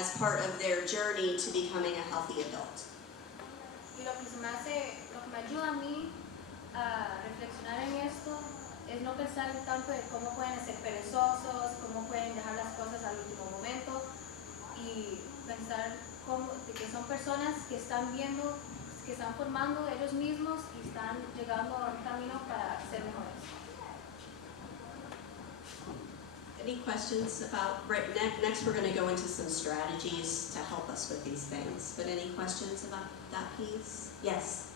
as part of their journey to becoming a healthy adult. Y lo que me ayuda a mí a reflexionar en esto es no pensar tanto de cómo pueden ser perezosos, cómo pueden dejar las cosas al último momento y pensar de que son personas que están viendo, que están formando ellos mismos y están llegando a un camino para ser mejores. Any questions about, next we're going to go into some strategies to help us with these things, but any questions about that piece? Yes?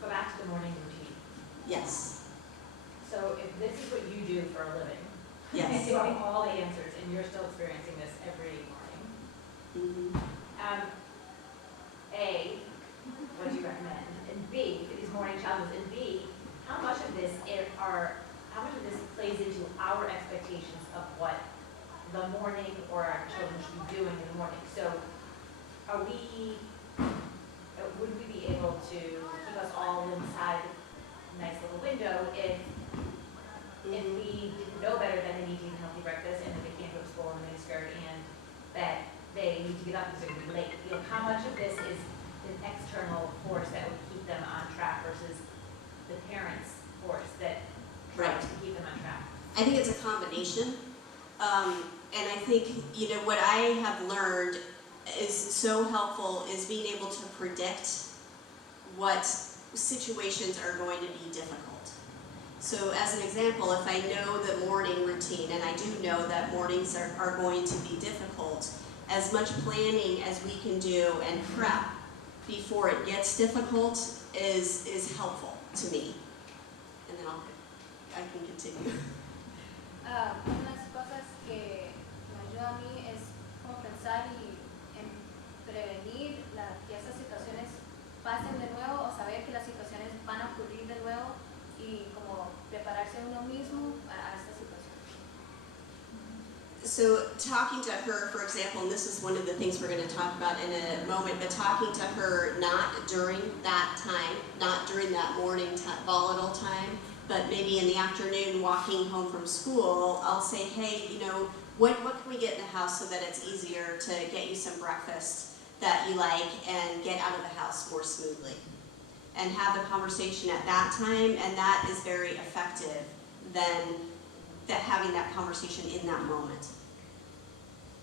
Go back to the morning routine. Yes. So if this is what you do for a living, Yes. you have all the answers and you're still experiencing this every morning. Mm-hmm. A, what do you recommend? And B, for these morning challenges, and B, how much of this plays into our expectations of what the morning or our children should be doing in the morning? So would we be able to keep us all inside a nice little window if we didn't know better than they need to eat a healthy breakfast and that they can't go to school in a miniskirt and that they need to get up because they're going to be late? You know, how much of this is an external force that would keep them on track versus the parents' force that tries to keep them on track? I think it's a combination. And I think, what I have learned is so helpful is being able to predict what situations are going to be difficult. So as an example, if I know the morning routine, and I do know that mornings are going to be difficult, as much planning as we can do and prep before it gets difficult is helpful to me. And then I can continue. Una de las cosas que me ayuda a mí es como pensar y en prevenir que esas situaciones pasen de nuevo o saber que las situaciones van a ocurrir de nuevo y como prepararse uno mismo a esta situación. So talking to her, for example, and this is one of the things we're going to talk about in a moment, but talking to her not during that time, not during that morning volatile time, but maybe in the afternoon walking home from school, I'll say, hey, what can we get in the house so that it's easier to get you some breakfast that you like and get out of the house more smoothly? And have the conversation at that time, and that is very effective than having that conversation in that moment.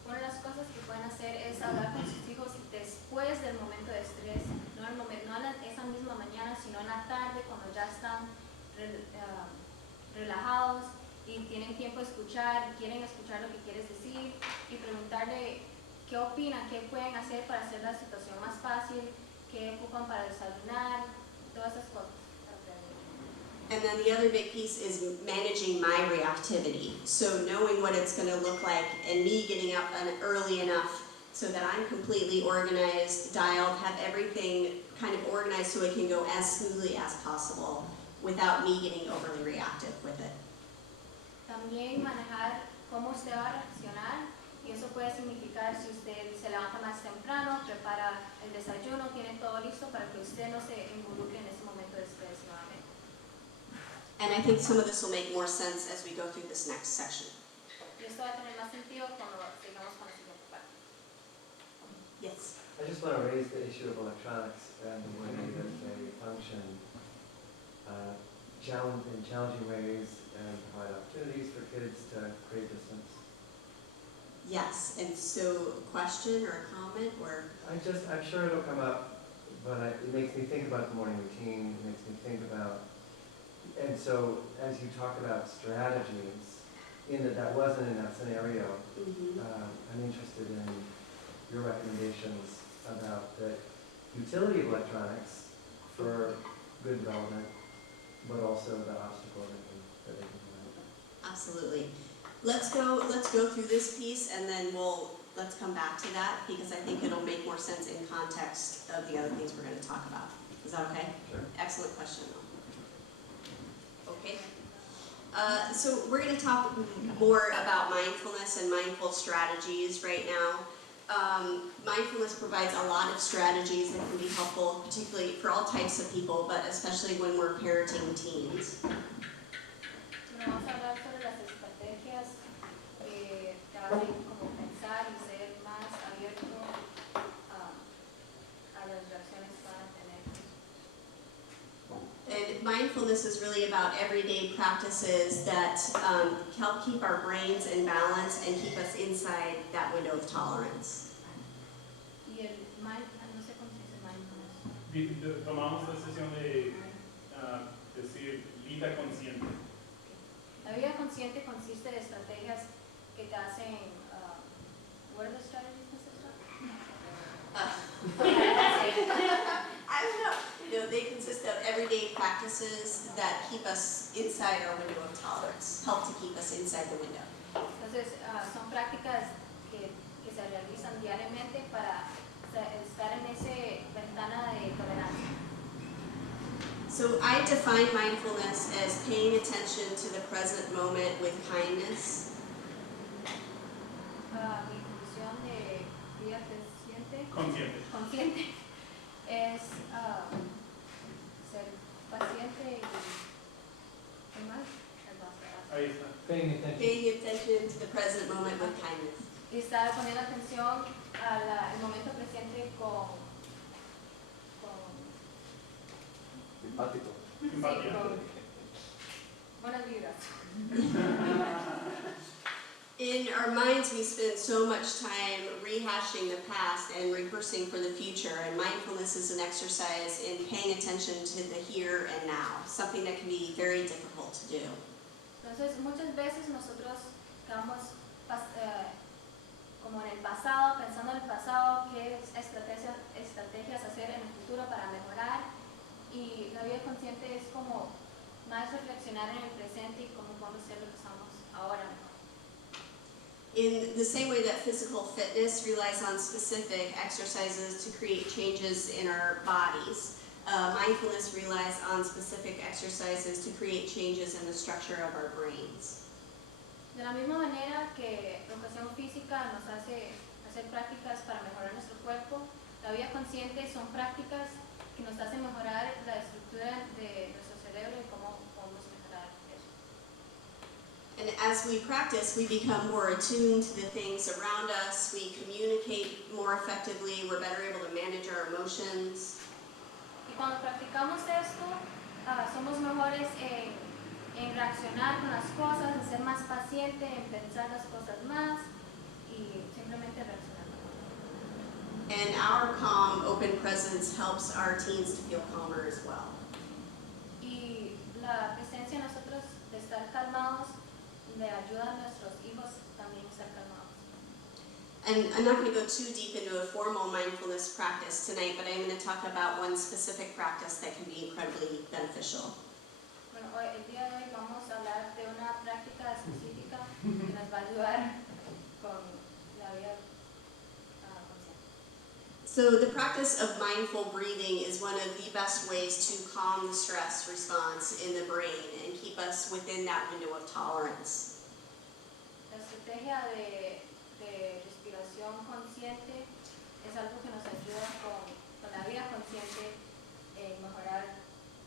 Una de las cosas que pueden hacer es hablar con sus hijos después del momento de estrés, no esa misma mañana, sino en la tarde cuando ya están relajados y tienen tiempo de escuchar, quieren escuchar lo que quieres decir y preguntarle qué opinan, qué pueden hacer para hacer la situación más fácil, qué ocupan para desayunar, todas esas cosas. And then the other big piece is managing my reactivity. So knowing what it's going to look like and me getting up early enough so that I'm completely organized, dialed, have everything kind of organized so it can go as smoothly as possible without me getting overly reactive with it. También manejar cómo usted va a reaccionar y eso puede significar si usted se levanta más temprano, prepara el desayuno, tiene todo listo para que usted no se involucre en ese momento de estrés nuevamente. And I think some of this will make more sense as we go through this next section. Y esto va a tener más sentido cuando sigamos con la siguiente parte. Yes. I just want to raise the issue of electronics and the way that they function in challenging ways and provide opportunities for kids to create distance. Yes, and so a question or a comment or? I'm sure it'll come up, but it makes me think about the morning routine, it makes me think about, and so as you talk about strategies, that wasn't in that scenario, I'm interested in your recommendations about the utility of electronics for good development, but also the obstacle that they can provide. Absolutely. Let's go through this piece and then let's come back to that because I think it'll make more sense in context of the other things we're going to talk about. Is that okay? Sure. Excellent question. Okay. So we're going to talk more about mindfulness and mindful strategies right now. Mindfulness provides a lot of strategies that can be helpful, particularly for all types of people, but especially when we're parenting teens. Vamos a hablar sobre las estrategias que te hacen como pensar y ser más abierto mindfulness is really about everyday practices that help keep our brains in balance and keep us inside that window of tolerance. Y el no sé cómo se dice mindfulness. Tomamos la decisión de decir vida consciente. La vida consciente consiste de estrategias que te hacen, what are the strategies, I don't know. You know, they consist of everyday practices that keep us inside our window of tolerance, help to keep us inside the window. Entonces, son prácticas que se realizan diariamente para estar en esa ventana de tolerancia. So I define mindfulness as paying attention to the present moment with kindness, Mi conclusión de vida Consciente. consciente es ser paciente y ¿qué más? Ahí está. Paying attention. paying attention to the present moment with kindness. Y estar poniendo atención al momento presente con Empático. Empatía. con buenas vibras. In our minds, we spend so much time rehashing the past and rehearsing for the future, and mindfulness is an exercise in paying attention to the here and now, something that can be very difficult to do. Entonces, muchas veces nosotros quedamos como en el pasado, pensando en el pasado, qué estrategias hacer en el futuro para mejorar, y la vida consciente es como más reflexionar en el presente y cómo podemos ser lo que somos ahora mejor. In the same way that physical fitness relies on specific exercises to create changes in our bodies, mindfulness relies on specific exercises to create changes in the structure of our brains. De la misma manera que la educación física nos hace hacer prácticas para mejorar nuestro cuerpo, la vida consciente son prácticas que nos hacen mejorar la estructura de nuestro cerebro y cómo podemos mejorar eso. And as we practice, we become more attuned to the things around us, we communicate more effectively, we're better able to manage our emotions. Y cuando practicamos esto, somos mejores en reaccionar con las cosas, en ser más paciente, en pensar las cosas más y simplemente reaccionar. And our calm, open presence helps our teens to feel calmer as well. Y la presencia de nosotros de estar calmados le ayuda a nuestros hijos también a estar calmados. And I'm not going to go too deep into a formal mindfulness practice tonight, but I'm going to talk about one specific practice that can be incredibly beneficial. Bueno, el día de hoy vamos a hablar de una práctica específica que nos va a ayudar con la vida consciente. So the practice of mindful breathing is one of the best ways to calm the stress response in the brain and keep us within that window of tolerance. La estrategia de respiración consciente es algo que nos ayuda con la vida consciente en mejorar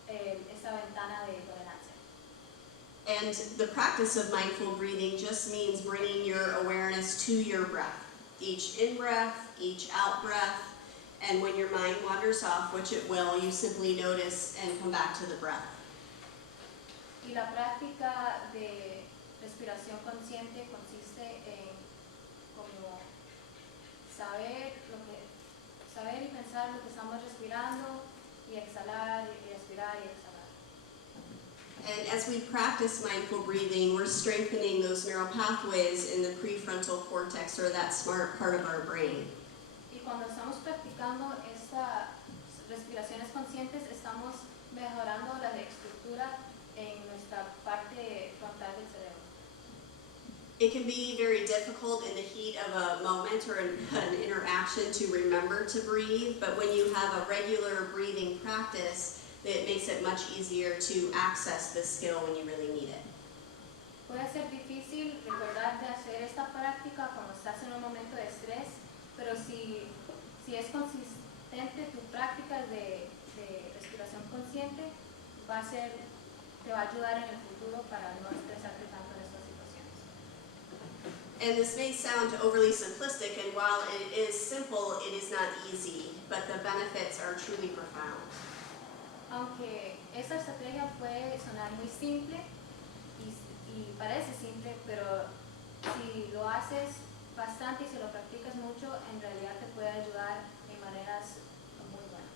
esa ventana de tolerancia. And the practice of mindful breathing just means bringing your awareness to your breath. Each in-breath, each out-breath, and when your mind wanders off, which it will, you simply notice and come back to the breath. Y la práctica de respiración consciente consiste en como saber y pensar lo que estamos respirando y exhalar y respirar y exhalar. And as we practice mindful breathing, we're strengthening those neural pathways in the prefrontal cortex, or that smart part of our brain. Y cuando estamos practicando estas respiraciones conscientes, estamos mejorando la estructura en nuestra parte frontal del cerebro. It can be very difficult in the heat of a moment or an interaction to remember to breathe, but when you have a regular breathing practice, it makes it much easier to access this skill when you really need it. Puede ser difícil recordar de hacer esta práctica cuando estás en un momento de estrés, pero si es consistente tu práctica de respiración consciente, te va a ayudar en el futuro para no estresarte tanto en estas situaciones. And this may sound overly simplistic, and while it is simple, it is not easy, but the benefits are truly profound. Aunque esa estrategia puede sonar muy simple y parece simple, pero si lo haces bastante y si lo practicas mucho, en realidad te puede ayudar en maneras muy buenas.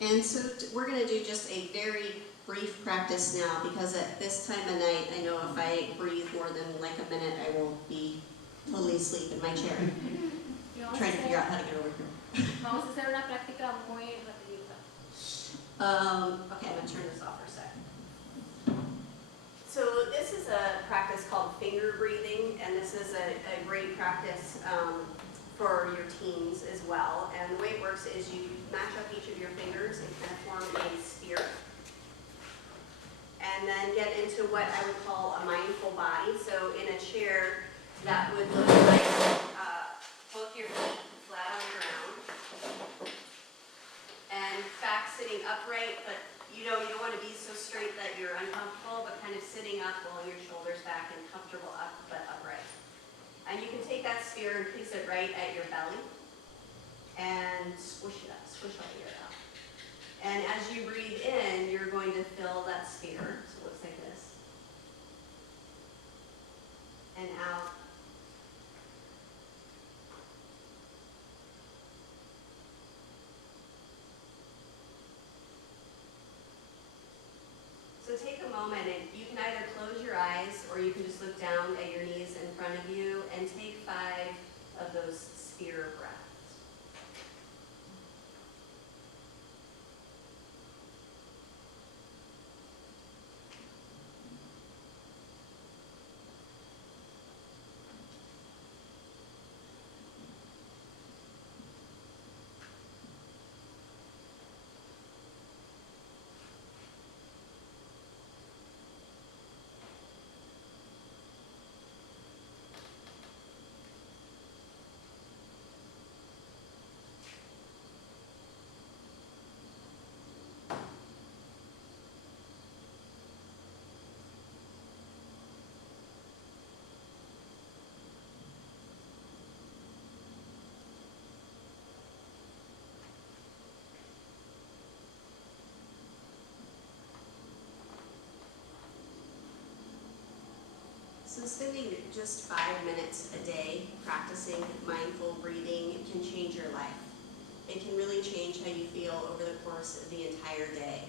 And so we're going to do just a very brief practice now, because at this time of night, I know if I breathe more than like a minute, I will be totally asleep in my chair, Y vamos, trying to figure out how to get over here. vamos a hacer una práctica muy rapidita. Okay, I'm going to turn this off for a sec. So this is a practice called finger breathing, and this is a great practice for your teens as well. And the way it works is you match up each of your fingers and kind of form a sphere. And then get into what I would call a mindful body. So in a chair, that would look like both your feet flat on the ground. And back sitting upright, but you don't want to be so straight that you're uncomfortable, but kind of sitting up, rolling your shoulders back and comfortable up, but upright. And you can take that sphere and place it right at your belly and squish it up, squish all the air out. And as you breathe in, you're going to fill that sphere, so it looks like this. And out. So take a moment, and you can either close your eyes or you can just look down at your knees in front of you and take 5 of those sphere breaths. So spending just 5 minutes a day practicing mindful breathing can change your life. It can really change how you feel over the course of the entire day.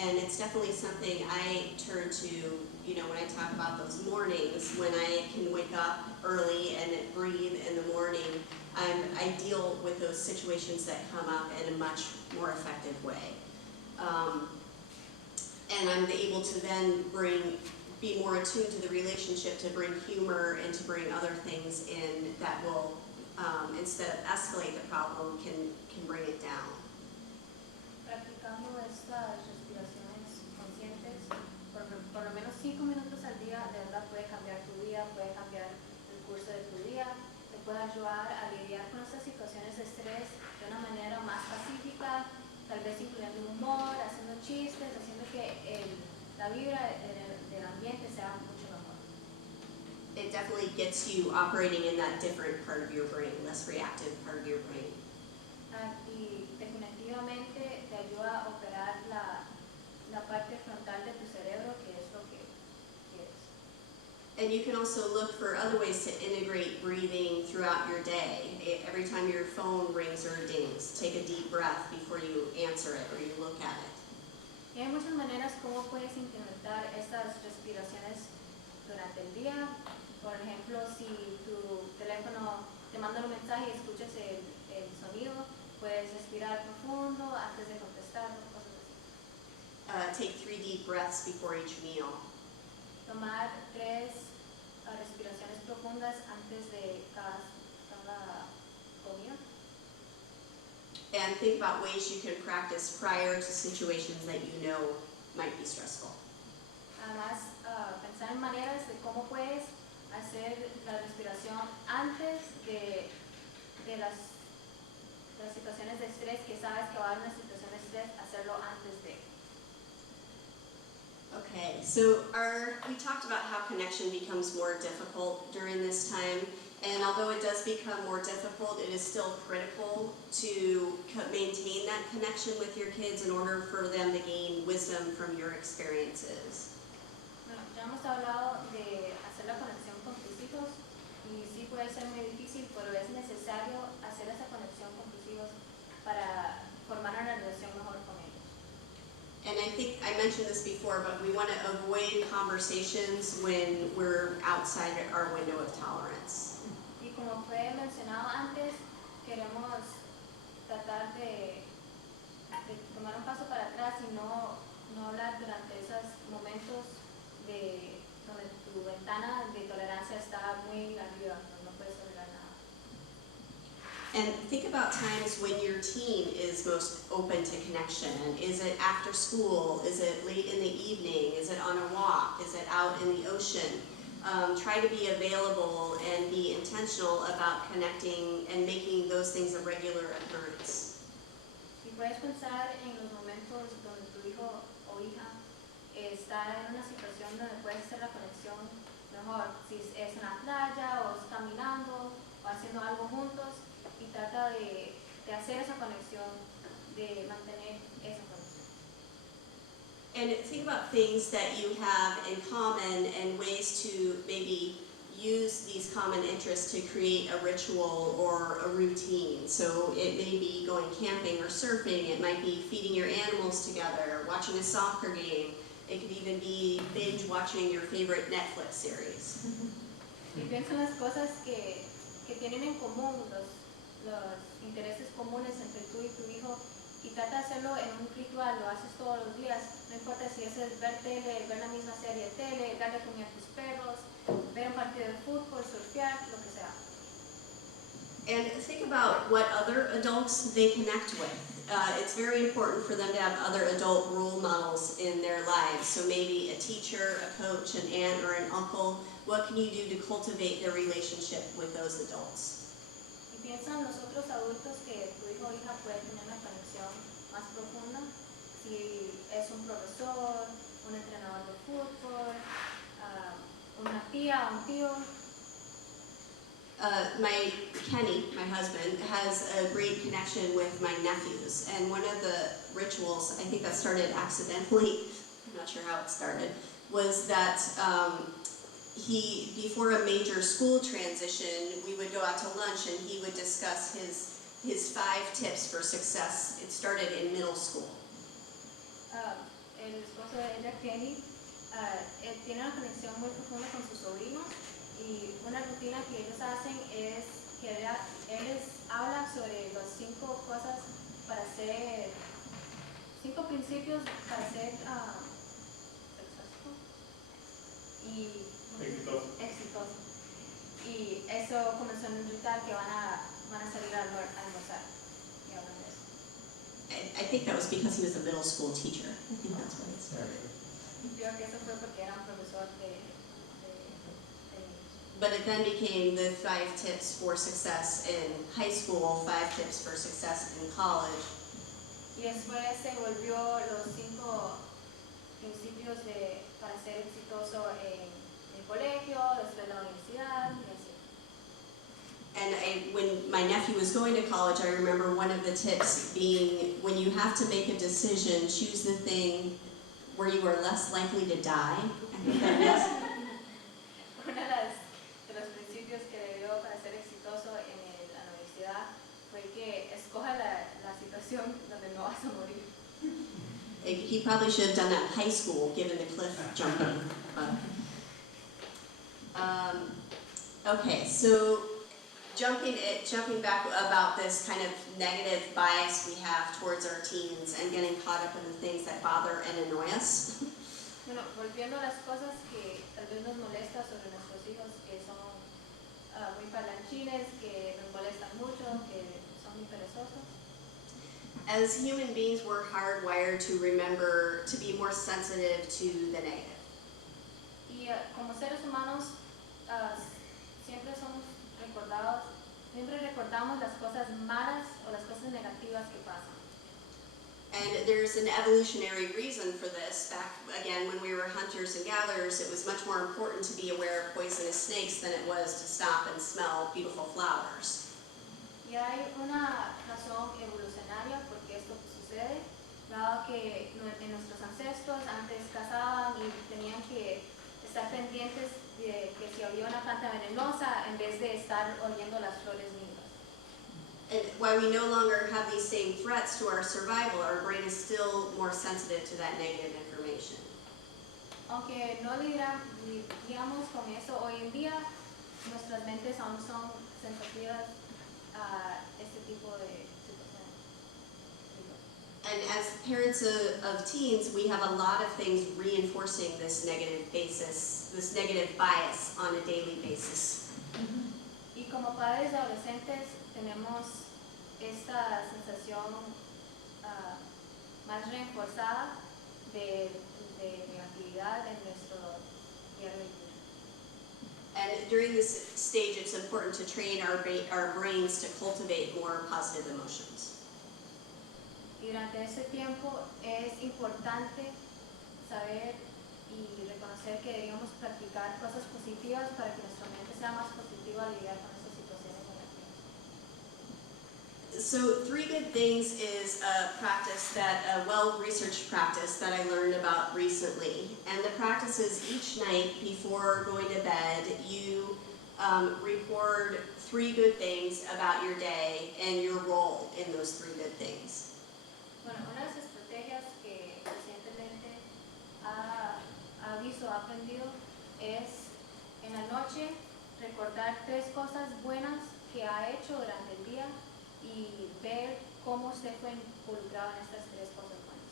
And it's definitely something I turn to, when I talk about those mornings, when I can wake up early and breathe in the morning, I deal with those situations that come up in a much more effective way. And I'm able to then be more attuned to the relationship, to bring humor and to bring other things in that will, instead of escalate the problem, can bring it down. Practicando estas respiraciones conscientes por lo menos 5 minutos al día, de verdad puede cambiar tu día, puede cambiar el curso de tu día, te puede ayudar a lidiar con estas situaciones de estrés de una manera más pacífica, tal vez incluyendo humor, haciendo chistes, haciendo que la vibra del ambiente sea mucho mejor. It definitely gets you operating in that different part of your brain, less reactive part of your brain. Y definitivamente te ayuda a operar la parte frontal de tu cerebro, que es lo que quieres. And you can also look for other ways to integrate breathing throughout your day. Every time your phone rings or dings, take a deep breath before you answer it or you look at it. Y hay muchas maneras como puedes implementar estas respiraciones durante el día. Por ejemplo, si tu teléfono te manda un mensaje y escuchas el sonido, puedes respirar profundo antes de contestar, cosas así. Take 3 deep breaths before each meal. Tomar 3 respiraciones profundas antes de cada comida. And think about ways you can practice prior to situations that you know might be stressful. Además, pensar en maneras de cómo puedes hacer la respiración antes de las situaciones de estrés, que sabes que va a haber una situación de estrés, hacerlo antes de. Okay, so we talked about how connection becomes more difficult during this time, And although it does become more difficult, it is still critical to maintain that connection with your kids in order for them to gain wisdom from your experiences. Bueno, ya hemos hablado de hacer la conexión con tus hijos y sí puede ser muy difícil, pero es necesario hacer esa conexión con tus hijos para formar una relación mejor con ellos. And I think I mentioned this before, but we want to avoid conversations when we're outside our window of tolerance. Y como fue mencionado antes, queremos tratar de tomar un paso para atrás y no hablar durante esos momentos donde tu ventana de tolerancia está muy arriba, no puedes tolerar nada. And think about times when your teen is most open to connection. Is it after school? Is it late in the evening? Is it on a walk? Is it out in the ocean? Try to be available and be intentional about connecting and making those things a regular occurrence. Y puedes pensar en los momentos donde tu hijo o hija está en una situación donde puedes hacer la conexión mejor, si es en la playa o es caminando o haciendo algo juntos, y trata de hacer esa conexión, de mantener esa conexión. And think about things that you have in common and ways to maybe use these common interests to create a ritual or a routine. So it may be going camping or surfing, it might be feeding your animals together, watching a soccer game, it could even be binge watching your favorite Netflix series. Y piensa en las cosas que tienen en común, los intereses comunes entre tú y tu hijo, y trata de hacerlo en un ritual, lo haces todos los días, no importa si es ver tele, ver la misma serie de tele, darle comida a tus perros, ver un partido de fútbol, surfear, lo que sea. And think about what other adults they connect with. It's very important for them to have other adult role models in their lives. So maybe a teacher, a coach, an aunt, or an uncle. What can you do to cultivate their relationship with those adults? Y piensa en los otros adultos que tu hijo o hija puede tener una conexión más profunda, si es un profesor, un entrenador de fútbol, una tía, un tío. Kenny, my husband, has a great connection with my nephews, and one of the rituals, I think that started accidentally, I'm not sure how it started, was that before a major school transition, we would go out to lunch and he would discuss his 5 tips for success. It started in middle school. El esposo de ella, Kenny, tiene una conexión muy profunda con sus sobrinos. Y una rutina que ellos hacen es que él les habla sobre las 5 cosas para hacer, 5 principios para ser exitoso. Y eso comenzó en un ritual que van a salir a almorzar y hablan de eso. I think that was because he was a middle school teacher. I think that's when it started. Creo que eso fue porque era un profesor de But it then became the 5 tips for success in high school, 5 tips for success in college. Y después se volvió los 5 principios para ser exitoso en el colegio, después la universidad y así. And when my nephew was going to college, I remember one of the tips being, when you have to make a decision, choose the thing where you are less likely to die. I think that was. Uno de los principios que le dio para ser exitoso en la universidad fue que escoja la situación donde no vas a morir. He probably should have done that in high school, given the cliff jumping. Okay, so jumping back about this kind of negative bias we have towards our teens and getting caught up in the things that bother and annoy us. Bueno, volviendo a las cosas que tal vez nos molestan sobre nuestros hijos, que son muy parlanchines, que nos molestan mucho, que son muy perezosos. As human beings, we're hardwired to remember to be more sensitive to the negative. Y como seres humanos siempre recordamos las cosas malas o las cosas negativas que pasan. And there's an evolutionary reason for this. Back again, when we were hunters and gatherers, it was much more important to be aware of poisonous snakes than it was to stop and smell beautiful flowers. Y hay una razón evolucionaria por qué esto sucede, dado que en nuestros ancestros antes cazaban y tenían que estar pendientes de que si había una planta venenosa en vez de estar oliendo las flores lindas. And while we no longer have these same threats to our survival, our brain is still more sensitive to that negative information. Aunque no lidiamos con eso hoy en día, nuestras mentes aún son sensitivas a este tipo de situaciones. And as parents of teens, we have a lot of things reinforcing this negative basis, this negative bias on a daily basis. Y como padres de adolescentes tenemos esta sensación más reforzada de negatividad en nuestro diario vivir. And during this stage, it's important to train our brains to cultivate more positive emotions. Y durante ese tiempo es importante saber y reconocer que deberíamos practicar cosas positivas para que nuestra mente sea más positiva al lidiar con estas situaciones negativas. So 3 Good Things is a well-researched practice that I learned about recently. And the practice is each night before going to bed, you record 3 good things about your day and your role in those 3 good things. Bueno, una de las estrategias que recientemente ha visto, ha aprendido, es en la noche recordar 3 cosas buenas que ha hecho durante el día y ver cómo usted fue involucrado en estas 3 cosas buenas.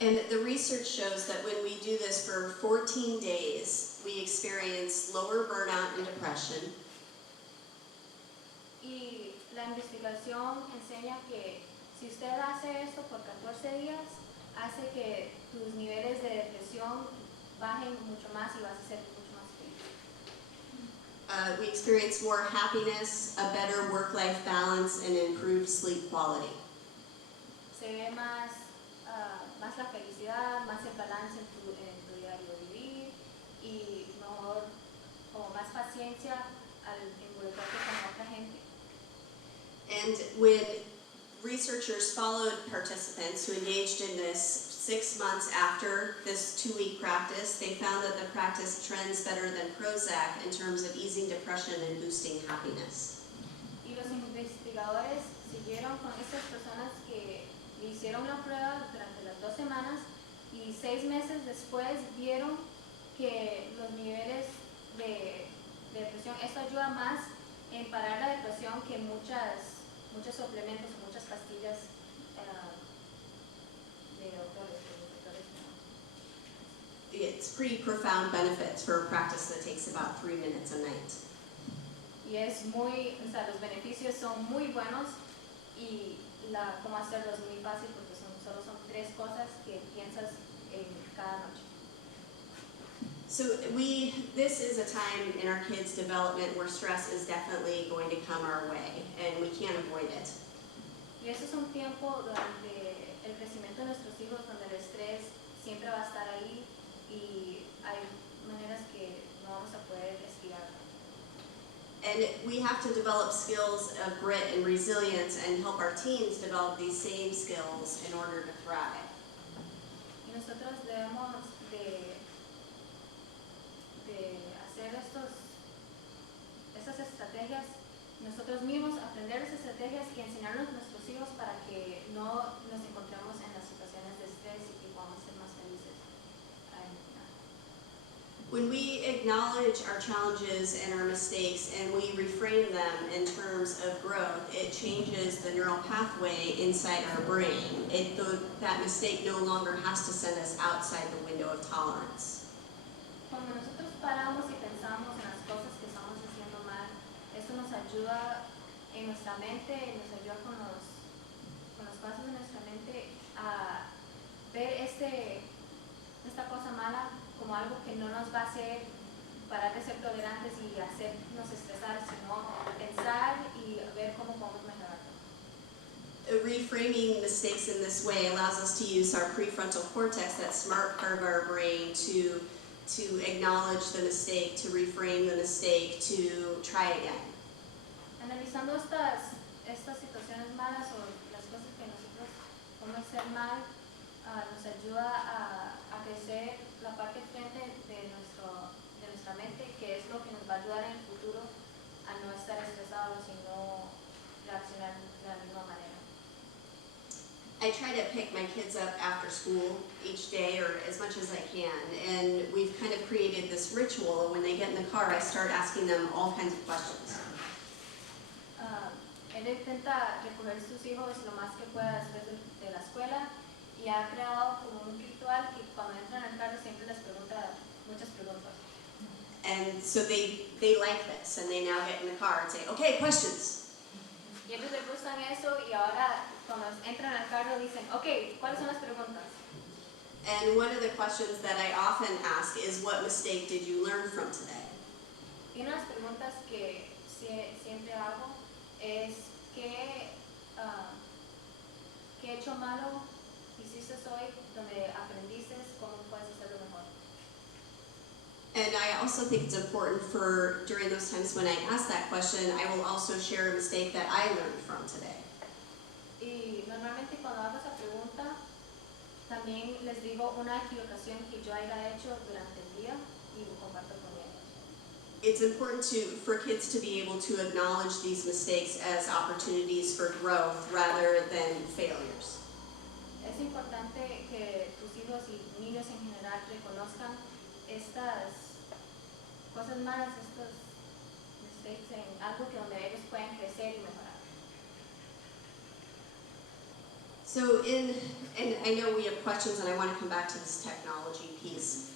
And the research shows that when we do this for 14 days, we experience lower burnout and depression. Y la investigación enseña que si usted hace esto por 14 días, hace que tus niveles de depresión bajen mucho más y vas a ser mucho más feliz. We experience more happiness, a better work-life balance, and improved sleep quality. Se ve más la felicidad, más el balance en tu diario vivir y mejor, como más paciencia al involucrarte con otra gente. And when researchers followed participants who engaged in this 6 months after this 2-week practice, they found that the practice trends better than Prozac in terms of easing depression and boosting happiness. Y los investigadores siguieron con estas personas que le hicieron la prueba durante las 2 semanas y 6 meses después vieron que los niveles de depresión, esto ayuda más en parar la depresión que muchos suplementos o muchas pastillas de doctores. It's pretty profound benefits for a practice that takes about 3 minutes a night. Y es muy, o sea, los beneficios son muy buenos y cómo hacerlo es muy fácil porque solo son 3 cosas que piensas en cada noche. So this is a time in our kids' development where stress is definitely going to come our way, and we can't avoid it. Y eso es un tiempo durante el crecimiento de nuestros hijos donde el estrés siempre va a estar ahí y hay maneras que no vamos a poder esquivar. And we have to develop skills of grit and resilience and help our teens develop these same skills in order to thrive. Y nosotros debemos de hacer estas estrategias, nosotros mismos aprender esas estrategias y enseñarnos a nuestros hijos para que no nos encontremos en las situaciones de estrés y que podamos ser más felices. When we acknowledge our challenges and our mistakes and we reframe them in terms of growth, it changes the neural pathway inside our brain. That mistake no longer has to send us outside the window of tolerance. Cuando nosotros paramos y pensamos en las cosas que estamos haciendo mal, esto nos ayuda en nuestra mente, nos ayuda con los pasos de nuestra mente a ver esta cosa mala como algo que no nos va a hacer parar de ser tolerantes y hacernos estresar, sino pensar y ver cómo podemos mejorar. reframing mistakes in this way allows us to use our prefrontal cortex, that smart part of our brain, to acknowledge the mistake, to reframe the mistake, to try again. Analizando estas situaciones malas o las cosas que nosotros podemos hacer mal, nos ayuda a crecer la parte frente de nuestra mente, que es lo que nos va a ayudar en el futuro a no estar estresados y no reaccionar de la misma manera. I try to pick my kids up after school each day or as much as I can, and we've kind of created this ritual. When they get in the car, I start asking them all kinds of questions. Él intenta recoger sus hijos lo más que pueda después de la escuela y ha creado como un ritual que cuando entran al carro siempre les pregunta muchas preguntas. And so they like this, and they now get in the car and say, okay, questions. Y ellos les gustan eso y ahora cuando entran al carro dicen, ok, ¿cuáles son las preguntas? And one of the questions that I often ask is, what mistake did you learn from today? Y una de las preguntas que siempre hago es ¿qué hecho malo hiciste hoy donde aprendiste cómo puedes hacerlo mejor? And I also think it's important for, during those times when I ask that question, I will also share a mistake that I learned from today. Y normalmente cuando hago esa pregunta, también les digo una equivocación que yo haya hecho durante el día y lo comparto con ellos. It's important for kids to be able to acknowledge these mistakes as opportunities for growth rather than failures. Es importante que tus hijos y niños en general reconozcan estas cosas malas, estos mistakes en algo que donde ellos pueden crecer y mejorar. So and I know we have questions and I want to come back to this technology piece,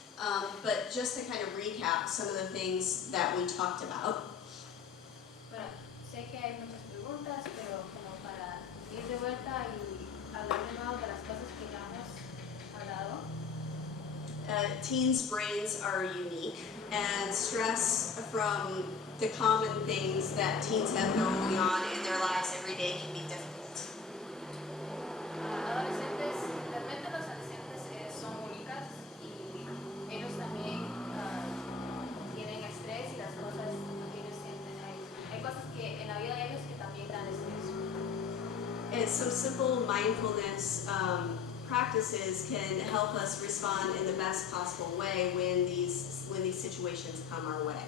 but just to kind of recap some of the things that we talked about. Bueno, sé que hay muchas preguntas, pero como para ir de vuelta y hablar de nuevo de las cosas que ya hemos hablado. Teens' brains are unique, and stress from the common things that teens have going on in their lives every day can be difficult. Realmente los adolescentes son únicas y ellos también tienen estrés y las cosas que ellos sienten. Hay cosas que en la vida de ellos que también dan estrés. And some simple mindfulness practices can help us respond in the best possible way when these situations come our way.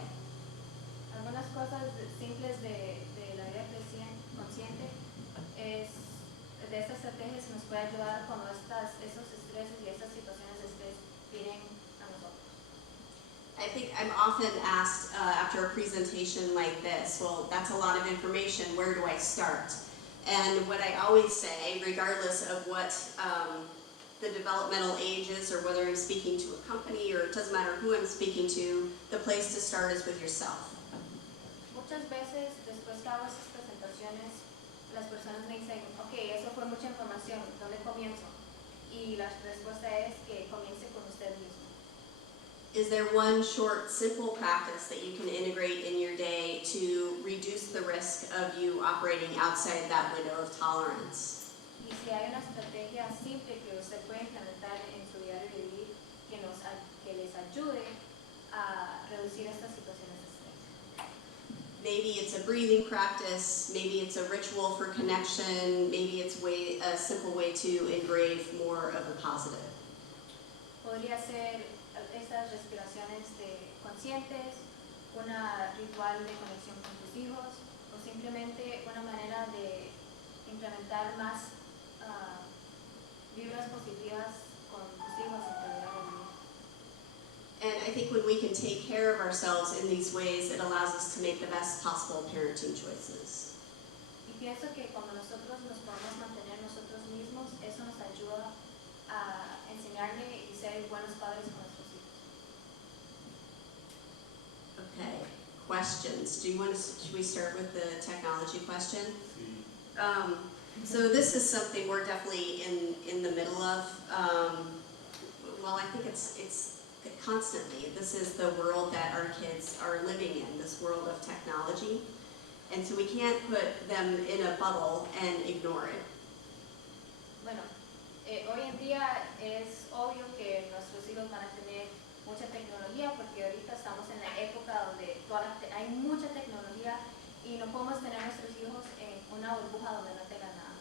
Algunas cosas simples de la vida consciente es de estas estrategias nos puede ayudar cuando esos estreses y estas situaciones de estrés vienen a nosotros. I think I'm often asked after a presentation like this, well, that's a lot of information, where do I start? And what I always say, regardless of what the developmental age is or whether I'm speaking to a company or it doesn't matter who I'm speaking to, the place to start is with yourself. Muchas veces después que hago esas presentaciones, las personas me dicen, ok, eso fue mucha información, ¿dónde comienzo? Y la respuesta es que comience con usted mismo. Is there one short, simple practice that you can integrate in your day to reduce the risk of you operating outside that window of tolerance? Y si hay una estrategia simple que usted puede implementar en su diario vivir que les ayude a reducir estas situaciones de estrés. Maybe it's a breathing practice, maybe it's a ritual for connection, maybe it's a simple way to engrave more of the positive. Podría ser estas respiraciones conscientes, una ritual de conexión con tus hijos o simplemente una manera de implementar más vibras positivas con tus hijos en tu diario vivir. And I think when we can take care of ourselves in these ways, it allows us to make the best possible parenting choices. Y pienso que cuando nosotros nos podemos mantener nosotros mismos, eso nos ayuda a enseñarle y ser buenos padres con nuestros hijos. Okay, questions. Should we start with the technology question? Sí. So this is something we're definitely in the middle of. Well, I think it's constantly. This is the world that our kids are living in, this world of technology. And so we can't put them in a bubble and ignore it. bueno, hoy en día es obvio que nuestros hijos van a tener mucha tecnología porque ahorita estamos en la época donde hay mucha tecnología y no podemos tener a nuestros hijos en una burbuja donde no tengan nada.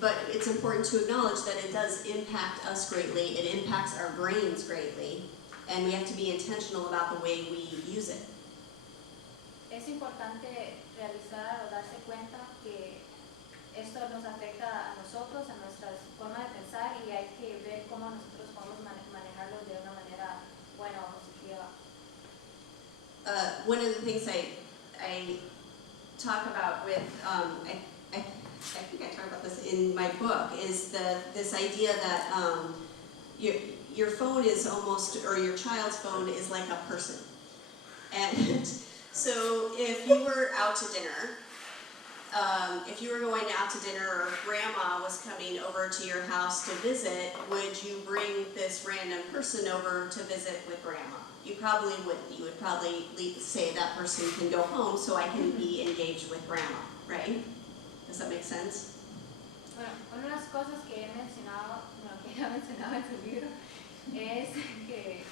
But it's important to acknowledge that it does impact us greatly, it impacts our brains greatly, and we have to be intentional about the way we use it. Es importante realizar o darse cuenta que esto nos afecta a nosotros, a nuestra forma de pensar y hay que ver cómo nosotros podemos manejarlo de una manera buena o positiva. One of the things I talk about with, I think I talk about this in my book, is this idea that your phone is almost, or your child's phone is like a person. And so if you were out to dinner, if you were going out to dinner or if grandma was coming over to your house to visit, would you bring this random person over to visit with grandma? You probably wouldn't. You would probably say that person can go home so I can be engaged with grandma, right? Does that make sense? Bueno, una de las cosas que he mencionado, que he mencionado en tu libro, es que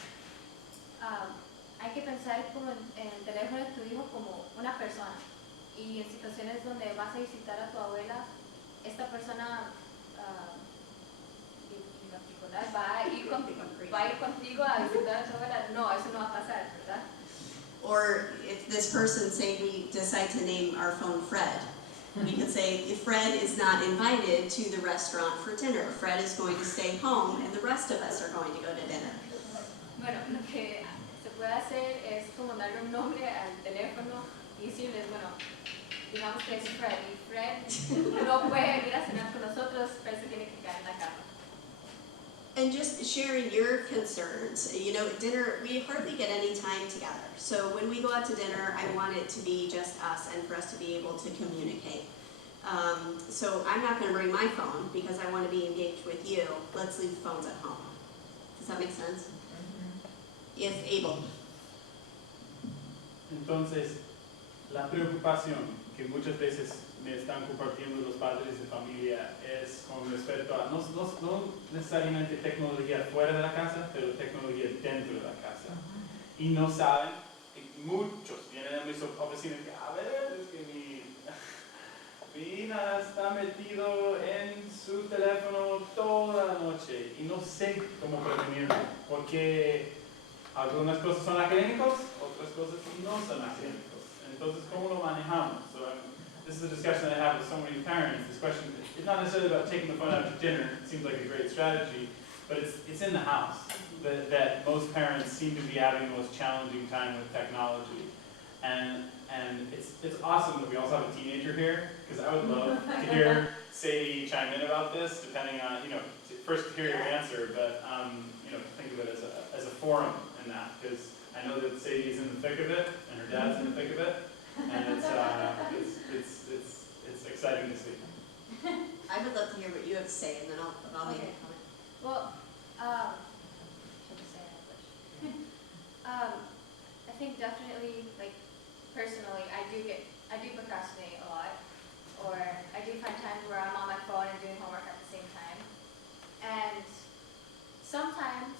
hay que pensar como en el teléfono de tu hijo como una persona. Y en situaciones donde vas a visitar a tu abuela, esta persona va a ir contigo a visitar a tu abuela. No, eso no va a pasar, ¿verdad? Or if this person, say we decide to name our phone Fred, we could say, if Fred is not invited to the restaurant for dinner, Fred is going to stay home and the rest of us are going to go to dinner. Bueno, lo que se puede hacer es como darle un nombre al teléfono y decirles, bueno, digamos que es Fred y Fred no puede venir a cenar con nosotros, Fred se tiene que quedar en la cama. And just sharing your concerns. You know, dinner, we hardly get any time together. So when we go out to dinner, I want it to be just us and for us to be able to communicate. So I'm not going to bring my phone because I want to be engaged with you. Let's leave phones at home. Does that make sense? If able. Entonces, la preocupación que muchas veces me están compartiendo los padres de familia es con respecto a no necesariamente tecnología fuera de la casa, pero tecnología dentro de la casa. Y no saben, y muchos vienen a mis oficinas que, a ver, es que mi hija está metido en su teléfono toda la noche y no sé cómo prevenirlo, porque algunas cosas son académicos, otras cosas no son académicos. Entonces, ¿cómo lo manejamos? So, this is a discussion that I have with so many parents. This question is not necessarily about taking the phone out to dinner. It seems like a great strategy, but it's in the house that most parents seem to be having the most challenging time with technology. And it's awesome that we also have a teenager here, because I would love to hear Sadie chime in about this, depending on, first to hear your answer, but think of it as a forum in that, because I know that Sadie's in the thick of it, and her dad's in the thick of it, and it's exciting to see. I would love to hear what you have to say, and then I'll make a comment. Well, should I say it in English? I think definitely, like, personally, I do procrastinate a lot, or I do find times where I'm on my phone and doing homework at the same time. And sometimes,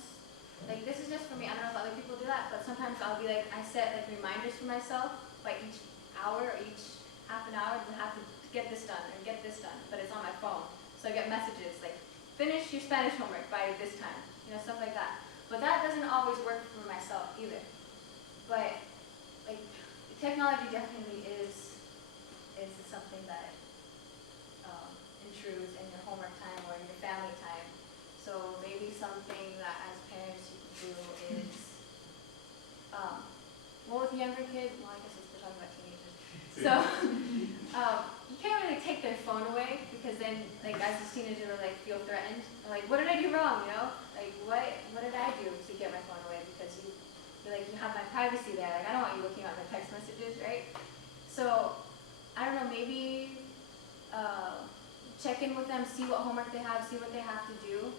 like, this is just for me, I don't know if other people do that, but sometimes I'll be like, I set like reminders for myself by each hour or each half an hour to have to get this done and get this done, but it's on my phone. So I get messages like, finish your Spanish homework by this time, stuff like that. But that doesn't always work for myself either. But like, technology definitely is something that intrudes in your homework time or in your family time. So maybe something that as parents you can do is, with younger kids, well I guess we're talking about teenagers. So, you can't really take their phone away because then, like, as a teenager, they'll like feel threatened. They're like, what did I do wrong? Like what did I do to get my phone away? Because you're like, you have my privacy there. Like, I don't want you looking at my text messages, right? So, I don't know, maybe check in with them, see what homework they have, see what they have to do,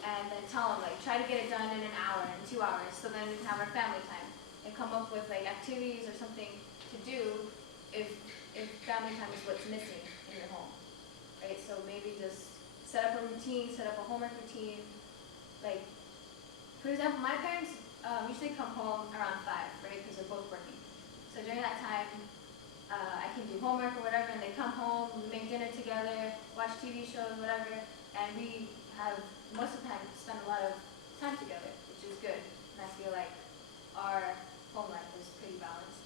and then tell them, like, try to get it done in an hour, in 2 hours, so then we can have our family time, and come up with, like, activities or something to do if family time is what's missing in your home, right? So maybe just set up a routine, set up a homework routine. Like, for example, my parents usually come home around 5, right, because they're both working. So during that time, I can do homework or whatever, and they come home, we make dinner together, watch TV shows, whatever, and we have, most of the time, spend a lot of time together, which is good. And I feel like our home life is pretty balanced,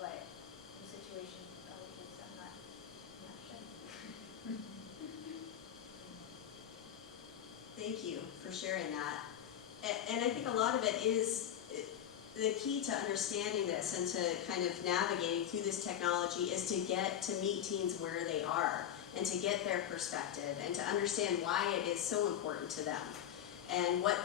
but in the situation with other kids, I'm not sure. Thank you for sharing that. And I think a lot of it is the key to understanding this and to kind of navigating through this technology is to get to meet teens where they are and to get their perspective and to understand why it is so important to them and what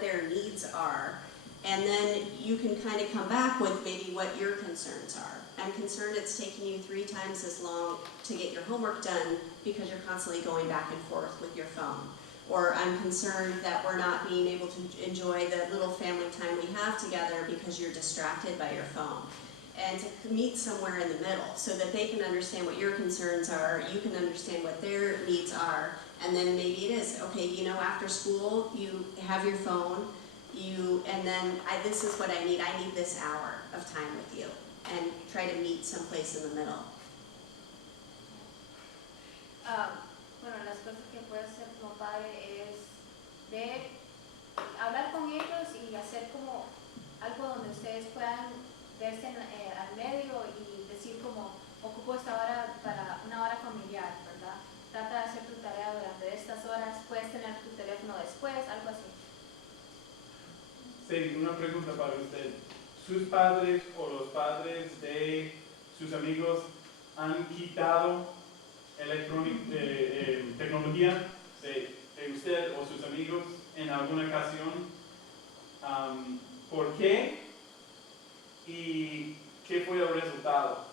their needs are. And then you can kind of come back with maybe what your concerns are. I'm concerned it's taking you 3 times as long to get your homework done because you're constantly going back and forth with your phone. Or I'm concerned that we're not being able to enjoy the little family time we have together because you're distracted by your phone. And to meet somewhere in the middle so that they can understand what your concerns are, you can understand what their needs are, and then maybe it is, okay, you know, after school, you have your phone, and then this is what I need this hour of time with you, and try to meet someplace in the middle. Bueno, las cosas que puede hacer como padre es ver, hablar con ellos y hacer como algo donde ustedes puedan verse al medio y decir como, ocupo esta hora para una hora familiar, ¿verdad? Trata de hacer tu tarea durante estas horas, puedes tener tu teléfono después, algo así. Sí, una pregunta para usted. ¿Sus padres o los padres de sus amigos han quitado tecnología de usted o sus amigos en alguna ocasión? ¿Por qué? ¿Y qué fue el resultado?